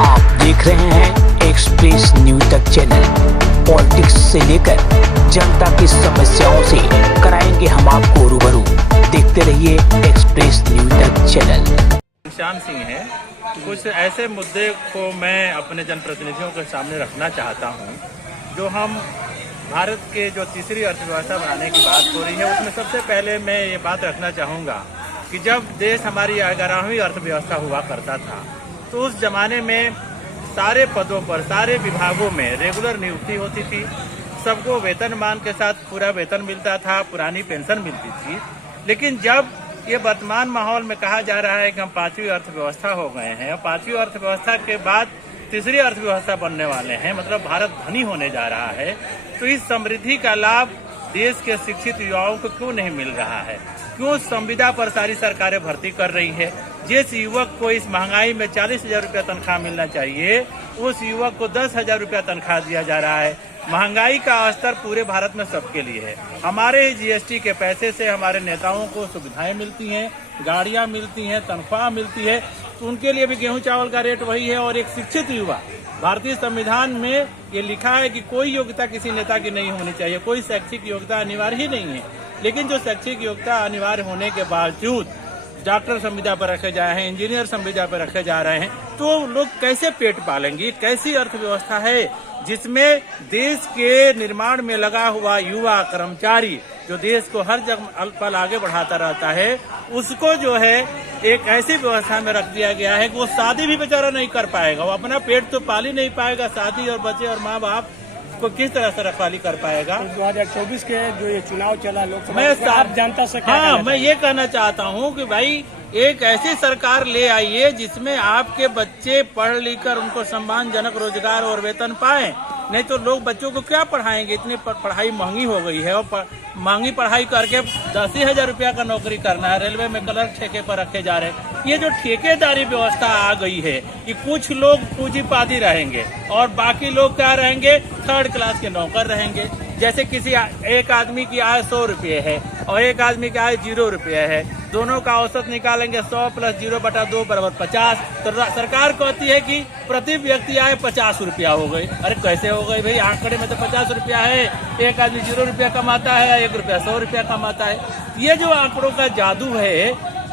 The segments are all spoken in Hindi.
आप देख रहे हैं एक्सप्रेस न्यूज तक चैनल। पॉलिटिक्स से लेकर जनता की समस्याओं से कराएंगे हम आपको रूबरू। देखते रहिए एक्सप्रेस न्यूज तक चैनल। निशान सिंह है। कुछ ऐसे मुद्दे को मैं अपने जनप्रतिनिधियों के सामने रखना चाहता हूं, जो हम भारत के जो तीसरी अर्थव्यवस्था बनाने की बात हो रही है, उसमें सबसे पहले मैं ये बात रखना चाहूँगा कि जब देश हमारी 11वीं अर्थव्यवस्था हुआ करता था, तो उस जमाने में सारे पदों पर, सारे विभागों में रेगुलर नियुक्ति होती थी। सबको वेतनमान के साथ पूरा वेतन मिलता था, पुरानी पेंशन मिलती थी। लेकिन जब ये वर्तमान माहौल में कहा जा रहा है कि हम 5वीं अर्थव्यवस्था हो गए हैं, 5वीं अर्थव्यवस्था के बाद तीसरी अर्थव्यवस्था बनने वाले हैं, मतलब भारत धनी होने जा रहा है, तो इस समृद्धि का लाभ देश के शिक्षित युवाओं को क्यों नहीं मिल रहा है? क्यों संविदा पर सारी सरकारें भर्ती कर रही है? जिस युवक को इस महंगाई में 40,000 रुपया तनख्वाह मिलना चाहिए, उस युवक को 10,000 रुपया तनख्वाह दिया जा रहा है। महंगाई का स्तर पूरे भारत में सबके लिए है। हमारे जीएसटी के पैसे से हमारे नेताओं को सुविधाएं मिलती हैं, गाड़ियां मिलती हैं, तनख्वाह मिलती है, तो उनके लिए भी गेहूं चावल का रेट वही है। और एक शिक्षित युवा, भारतीय संविधान में ये लिखा है कि कोई योग्यता किसी नेता की नहीं होनी चाहिए, कोई शैक्षिक योग्यता अनिवार्य ही नहीं है। लेकिन जो शैक्षिक योग्यता अनिवार्य होने के बावजूद डॉक्टर संविदा पर रखे जा रहे हैं, इंजीनियर संविदा पर रखे जा रहे हैं, तो लोग कैसे पेट पालेंगे? कैसी अर्थव्यवस्था है जिसमें देश के निर्माण में लगा हुआ युवा कर्मचारी, जो देश को हर जगह पल आगे बढ़ाता रहता है, उसको जो है एक ऐसी व्यवस्था में रख दिया गया है कि वो शादी भी बेचारा नहीं कर पाएगा, वो अपना पेट तो पाल ही नहीं पाएगा। शादी और बच्चे और माँ बाप को किस तरह से रखवाली कर पाएगा? 2024 के जो ये चुनाव चला लोकसभा, मैं आप जनता से क्या हाँ, मैं ये कहना चाहता हूँ कि भाई एक ऐसी सरकार ले आइए जिसमें आपके बच्चे पढ़ लिख कर उनको सम्मानजनक रोजगार और वेतन पाएं। नहीं तो लोग बच्चों को क्या पढ़ाएंगे? इतनी पढ़ाई महंगी हो गई है, और महंगी पढ़ाई करके 10,000 रुपया का नौकरी करना है। रेलवे में क्लर्क ठेके पर रखे जा रहे हैं। ये जो ठेकेदारी व्यवस्था आ गई है कि कुछ लोग पूंजीपादी रहेंगे और बाकी लोग क्या रहेंगे? थर्ड क्लास के नौकर रहेंगे। जैसे किसी एक आदमी की आय 100 रुपये है और एक आदमी की आय 0 रुपये है, दोनों का औसत निकालेंगे 100 + 0/2 = 50। तो सरकार कहती है कि प्रति व्यक्ति आय 50 रुपया हो गई। अरे कैसे हो गई भाई? आंकड़े में तो 50 रुपया है, एक आदमी 0 रुपया कमाता है, 1 रुपया 100 रुपया कमाता है। ये जो आंकड़ों का जादू है,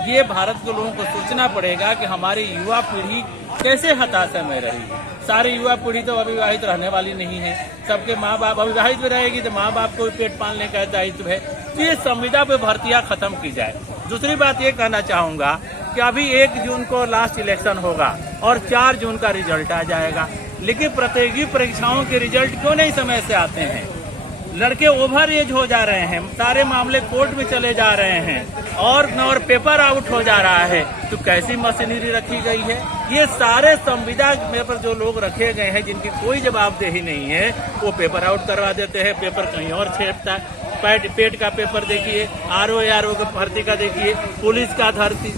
ये भारत के लोगों को सोचना पड़ेगा कि हमारी युवा पीढ़ी कैसे हताशा में रही। सारी युवा पीढ़ी तो अविवाहित रहने वाली नहीं है, सबके माँ बाप अविवाहित भी रहेगी, तो माँ बाप को भी पेट पालने का दायित्व है। तो ये संविदा पे भर्तियां खत्म की जाए। दूसरी बात ये कहना चाहूंगा कि अभी 1 जून को लास्ट इलेक्शन होगा और 4 जून का रिजल्ट आ जाएगा, लेकिन प्रतियोगी परीक्षाओं के रिजल्ट क्यों नहीं समय से आते हैं? लड़के ओवर एज हो जा रहे हैं, सारे मामले कोर्ट में चले जा रहे हैं और पेपर आउट हो जा रहा है। तो कैसी मशीनरी रखी गई है? ये सारे संविदा में पर जो लोग रखे गए हैं, जिनकी कोई जवाबदेही नहीं है, वो पेपर आउट करवा देते हैं, पेपर कहीं और छेपता है। पेट का पेपर देखिए, आरओ के भर्ती का देखिए, पुलिस का भर्ती।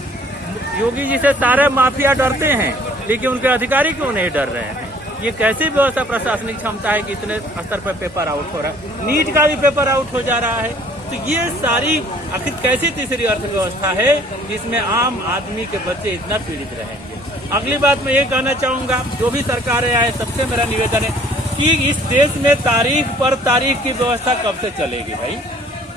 योगी जी से सारे माफिया डरते हैं, लेकिन उनके अधिकारी क्यों नहीं डर रहे हैं? ये कैसी व्यवस्था, प्रशासनिक क्षमता है कि इतने स्तर पर पेपर आउट हो रहा है? नीट का भी पेपर आउट हो जा रहा है। तो ये सारी आखिर कैसी तीसरी अर्थव्यवस्था है जिसमें आम आदमी के बच्चे इतना पीड़ित रहेंगे? अगली बात मैं ये कहना चाहूंगा, जो भी सरकारें आए, सबसे मेरा निवेदन है कि इस देश में तारीख पर तारीख की व्यवस्था कब से चलेगी? भाई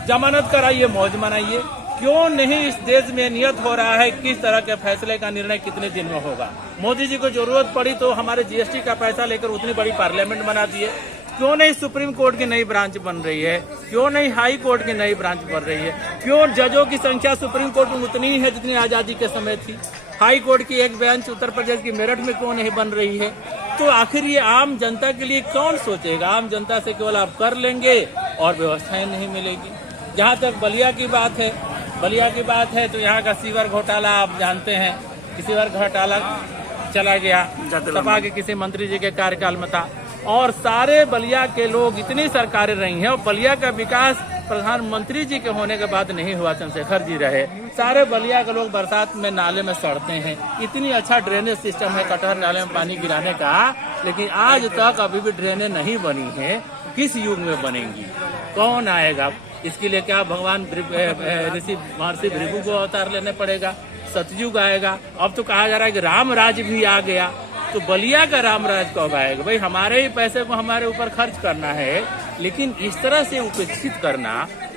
जमानत कराइए, मौज मनाइए। क्यों नहीं इस देश में नियत हो रहा है किस तरह के फैसले का निर्णय कितने दिन में होगा? मोदी जी को जरूरत पड़ी तो हमारे जीएसटी का पैसा लेकर उतनी बड़ी पार्लियामेंट बना दी है। क्यों नहीं सुप्रीम कोर्ट की नई ब्रांच बन रही है? क्यों नहीं हाई कोर्ट की नई ब्रांच बन रही है? क्यों जजों की संख्या सुप्रीम कोर्ट में उतनी ही है जितनी आजादी के समय थी? हाई कोर्ट की एक बेंच उत्तर प्रदेश की मेरठ में क्यों नहीं बन रही है? तो आखिर ये आम जनता के लिए कौन सोचेगा? आम जनता से केवल आप कर लेंगे और व्यवस्थाएं नहीं मिलेगी। जहाँ तक बलिया की बात है, तो यहाँ का सीवर घोटाला आप जानते हैं कि सीवर घोटाला चला गया सपा के किसी मंत्री जी के कार्यकाल में था, और सारे बलिया के लोग, इतनी सरकारें रही हैं और बलिया का विकास प्रधानमंत्री जी के होने के बाद नहीं हुआ, चंद्रशेखर जी रहे। सारे बलिया के लोग बरसात में नाले में सड़ते हैं। इतनी अच्छा ड्रेनेज सिस्टम है कटहर नाले में पानी गिराने का, लेकिन आज तक अभी भी ड्रेनेज नहीं बनी है। किस युग में बनेंगी? कौन आएगा? इसके लिए क्या भगवान ऋषि महर्षि भृगु को अवतार लेने पड़ेगा? सतयुग आएगा। अब तो कहा जा रहा है कि राम राज्य भी आ गया। तो बलिया का रामराज कब आएगा? भाई हमारे ही पैसे को हमारे ऊपर खर्च करना है, लेकिन इस तरह से उपेक्षित करना,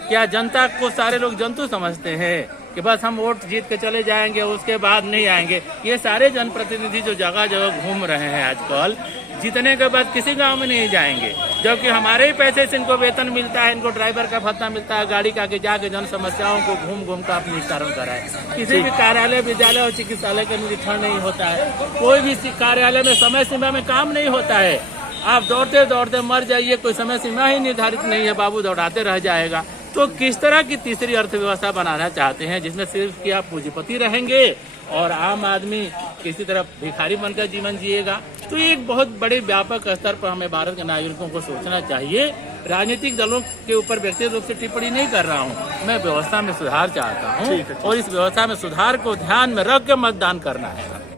क्या जनता को सारे लोग जंतु समझते हैं कि बस हम वोट जीत के चले जाएंगे उसके बाद नहीं आएंगे? ये सारे जनप्रतिनिधि जो जगह जगह घूम रहे हैं आजकल, जीतने के बाद किसी गांव में नहीं जाएंगे, जबकि हमारे ही पैसे से इनको वेतन मिलता है, इनको ड्राइवर का भत्ता मिलता है, गाड़ी का के जाके जन समस्याओं को घूम घूम कर अपनी निस्तारण कराए। किसी भी कार्यालय, विद्यालय और चिकित्सालय का निरीक्षण नहीं होता है, कोई भी कार्यालय में समय सीमा में काम नहीं होता है। आप दौड़ते दौड़ते मर जाइए, कोई समय सीमा ही निर्धारित नहीं है, बाबू दौड़ाते रह जाएगा। तो किस तरह की तीसरी अर्थव्यवस्था बनाना चाहते हैं जिसमें सिर्फ कि आप पूंजीपति रहेंगे और आम आदमी किसी तरह भिखारी बनकर जीवन जिएगा? तो ये एक बहुत बड़े व्यापक स्तर पर हमें भारत के नागरिकों को सोचना चाहिए। राजनीतिक दलों के ऊपर व्यक्तिगत रूप से टिप्पणी नहीं कर रहा हूँ, मैं व्यवस्था में सुधार चाहता हूँ और इस व्यवस्था में सुधार को ध्यान में रख के मतदान करना है।